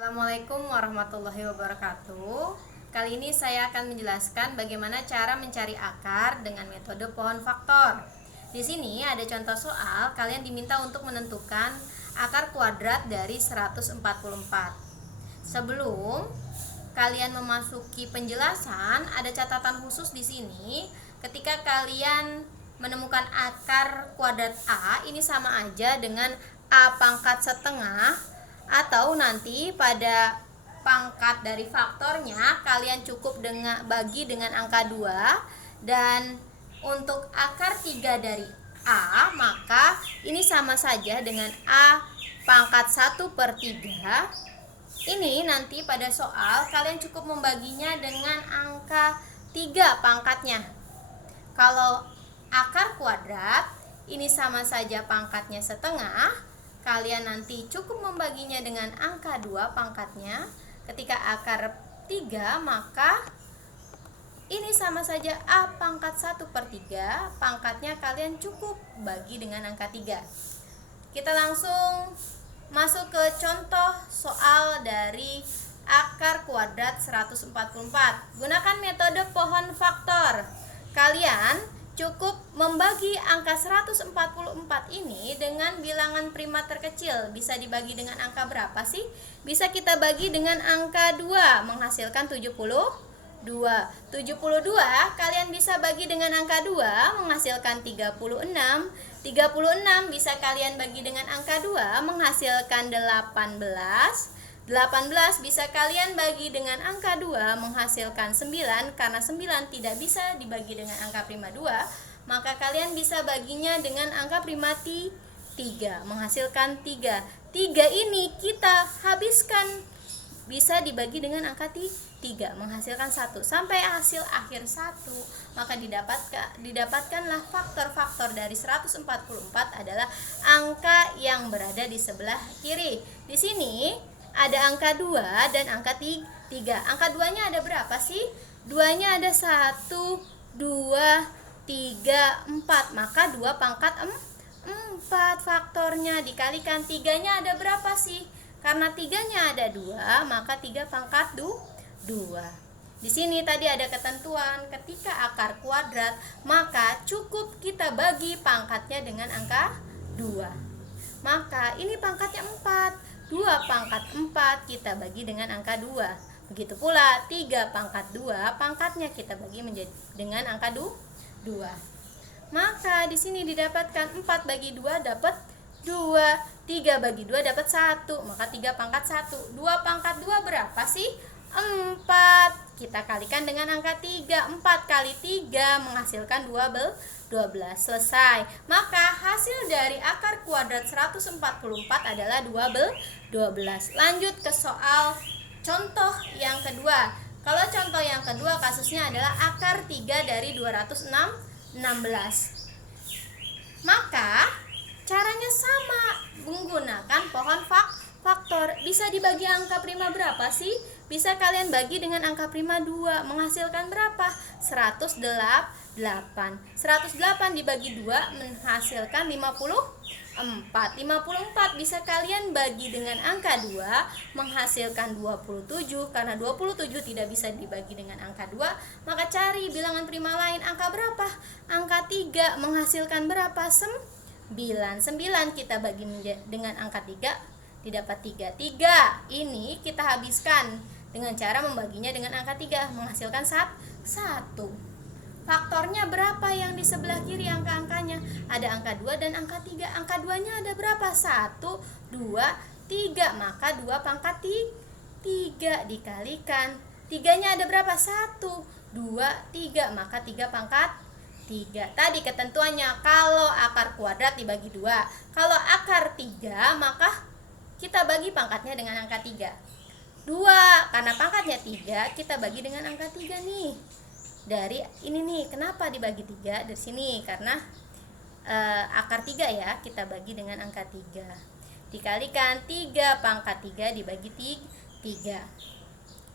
Assalamualaikum warahmatullahi wabarakatuh. Kali ini saya akan menjelaskan bagaimana cara mencari akar dengan metode pohon faktor. Di sini ada contoh soal, kalian diminta untuk menentukan akar kuadrat dari 144. Sebelum kalian memasuki penjelasan, ada catatan khusus di sini. Ketika kalian menemukan akar kuadrat A, ini sama aja dengan A pangkat setengah, atau nanti pada pangkat dari faktornya kalian cukup bagi dengan angka 2, dan untuk akar 3 dari A, maka ini sama saja dengan A pangkat 1/3. Ini nanti pada soal kalian cukup membaginya dengan angka 3 pangkatnya. Kalau akar kuadrat ini sama saja pangkatnya setengah, kalian nanti cukup membaginya dengan angka 2 pangkatnya. Ketika akar 3, maka ini sama saja A pangkat 1/3, pangkatnya kalian cukup bagi dengan angka 3. Kita langsung masuk ke contoh soal dari akar kuadrat 144. Gunakan metode pohon faktor. Kalian cukup membagi angka 144 ini dengan bilangan prima terkecil. Bisa dibagi dengan angka berapa sih? Bisa kita bagi dengan angka 2, menghasilkan 72. 72 kalian bisa bagi dengan angka 2, menghasilkan 36. 36 bisa kalian bagi dengan angka 2, menghasilkan 18. 18 bisa kalian bagi dengan angka 2, menghasilkan 9. Karena 9 tidak bisa dibagi dengan angka prima 2, maka kalian bisa baginya dengan angka prima 3, menghasilkan 3. 3 ini kita habiskan, bisa dibagi dengan angka 3, menghasilkan 1, sampai hasil akhir 1. Maka didapatkanlah faktor-faktor dari 144 adalah angka yang berada di sebelah kiri. Di sini ada angka 2 dan angka 3. Angka 2-nya ada berapa sih? 2-nya ada 1, 2, 3, 4. Maka 2 pangkat 4 faktornya dikalikan 3-nya ada berapa sih? Karena 3-nya ada 2, maka 3 pangkat 2. Di sini tadi ada ketentuan, ketika akar kuadrat maka cukup kita bagi pangkatnya dengan angka 2. Maka ini pangkatnya 4. 2 pangkat 4 kita bagi dengan angka 2. Begitu pula 3 pangkat 2, pangkatnya kita bagi dengan angka 2. Maka di sini didapatkan 4 bagi 2 dapat 2, 3 bagi 2 dapat 1, maka 3 pangkat 1. 2 pangkat 2 berapa sih? 4. Kita kalikan dengan angka 3. 4 kali 3 menghasilkan 12. Selesai. Maka hasil dari akar kuadrat 144 adalah 12. Lanjut ke soal contoh yang kedua. Kalau contoh yang kedua kasusnya adalah akar 3 dari 216. Maka caranya sama, menggunakan pohon faktor. Bisa dibagi angka prima berapa sih? Bisa kalian bagi dengan angka prima 2, menghasilkan berapa? 108. 108 dibagi 2 menghasilkan 54. 54 bisa kalian bagi dengan angka 2, menghasilkan 27. Karena 27 tidak bisa dibagi dengan angka 2, maka cari bilangan prima lain. Angka berapa? Angka 3 menghasilkan berapa? 9 kita bagi dengan angka 3, didapat 3 ini kita habiskan dengan cara membaginya dengan angka 3, menghasilkan 1. Faktornya berapa yang di sebelah kiri angka-angkanya? Ada angka 2 dan angka 3. Angka 2-nya ada berapa? 1, 2, 3. Maka 2 pangkat 3 dikalikan 3-nya ada berapa? 1, 2, 3. Maka 3 pangkat 3. Tadi ketentuannya kalau akar kuadrat dibagi 2. Kalau akar 3 maka kita bagi pangkatnya dengan angka 3. 2 karena pangkatnya 3, kita bagi dengan angka 3 nih. Dari ini nih, kenapa dibagi 3? Dari sini karena akar 3 ya, kita bagi dengan angka 3. Dikalikan 3 pangkat 3 dibagi 3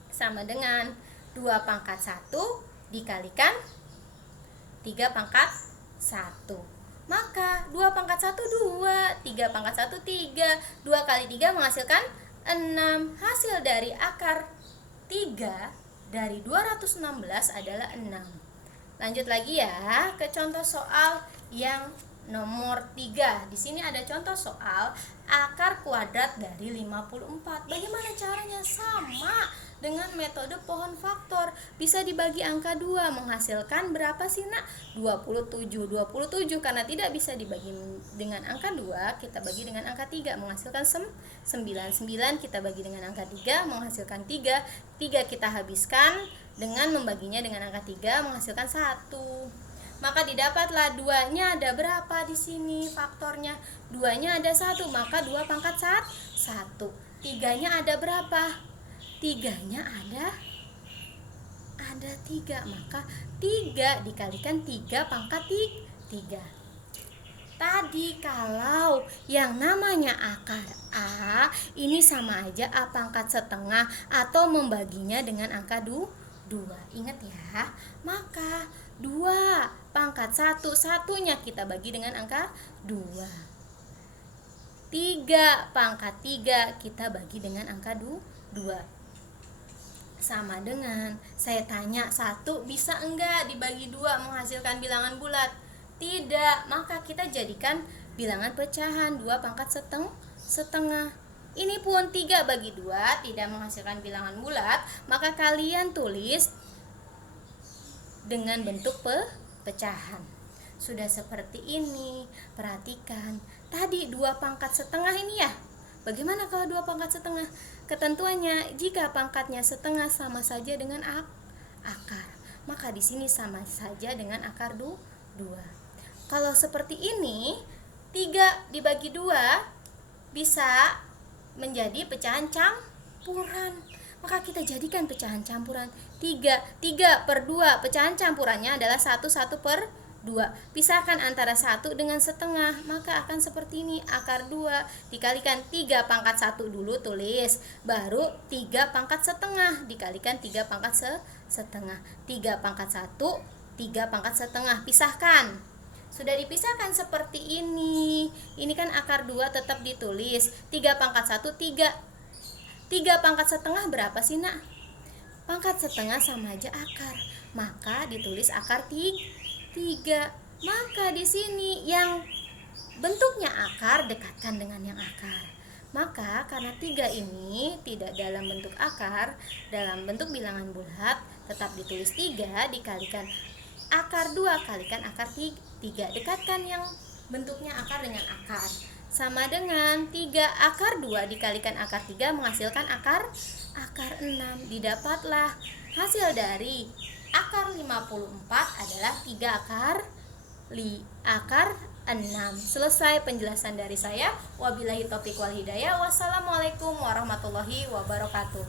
sama dengan 2 pangkat 1 dikalikan 3 pangkat 1. Maka 2 pangkat 1 2, 3 pangkat 1 3. 2 kali 3 menghasilkan 6. Hasil dari akar 3 dari 216 adalah 6. Lanjut lagi ya ke contoh soal yang nomor 3. Di sini ada contoh soal akar kuadrat dari 54. Bagaimana caranya? Sama dengan metode pohon faktor. Bisa dibagi angka 2 menghasilkan berapa sih, Nak? 27. 27 karena tidak bisa dibagi dengan angka 2, kita bagi dengan angka 3 menghasilkan 9. 9 kita bagi dengan angka 3 menghasilkan 3. 3 kita habiskan dengan membaginya dengan angka 3 menghasilkan 1. Maka didapatlah 2-nya ada berapa di sini faktornya? 2-nya ada 1, maka 2 pangkat 1. 3-nya ada berapa? 3-nya ada 3, maka 3 dikalikan 3 pangkat 3. Tadi kalau yang namanya akar A ini sama aja A pangkat setengah atau membaginya dengan angka 2. Ingat ya, maka 2 pangkat 1, satunya kita bagi dengan angka 2. 3 pangkat 3 kita bagi dengan angka 2. Sama dengan saya tanya 1 bisa enggak dibagi 2 menghasilkan bilangan bulat? Tidak, maka kita jadikan bilangan pecahan 2 pangkat setengah. Ini pun 3 bagi 2 tidak menghasilkan bilangan bulat, maka kalian tulis dengan bentuk pecahan. Sudah seperti ini. Perhatikan, tadi 2 pangkat setengah ini ya. Bagaimana kalau 2 pangkat setengah? Ketentuannya jika pangkatnya setengah sama saja dengan akar, maka di sini sama saja dengan akar 2. Kalau seperti ini, 3 dibagi 2 bisa menjadi pecahan campuran. Maka kita jadikan pecahan campuran 3 per 2. Pecahan campurannya adalah 1 per 2. Pisahkan antara 1 dengan setengah, maka akan seperti ini. Akar 2 dikalikan 3 pangkat 1 dulu tulis, baru 3 pangkat setengah dikalikan 3 pangkat setengah. 3 pangkat 1, 3 pangkat setengah. Pisahkan. Sudah dipisahkan seperti ini. Ini kan akar 2 tetap ditulis. 3 pangkat 1, 3 pangkat setengah berapa sih, Nak? Pangkat setengah sama aja akar, maka ditulis akar 3. Maka di sini yang bentuknya akar dekatkan dengan yang akar. Maka karena 3 ini tidak dalam bentuk akar, dalam bentuk bilangan bulat, tetap ditulis 3 dikalikan akar 2 kalikan akar 3. Dekatkan yang bentuknya akar dengan akar. Sama dengan 3 akar 2 dikalikan akar 3 menghasilkan akar 6. Didapatlah hasil dari akar 54 adalah 3 akar 6. Selesai penjelasan dari saya. Wabillahi taufiq wal hidayah. Wassalamualaikum warahmatullahi wabarakatuh.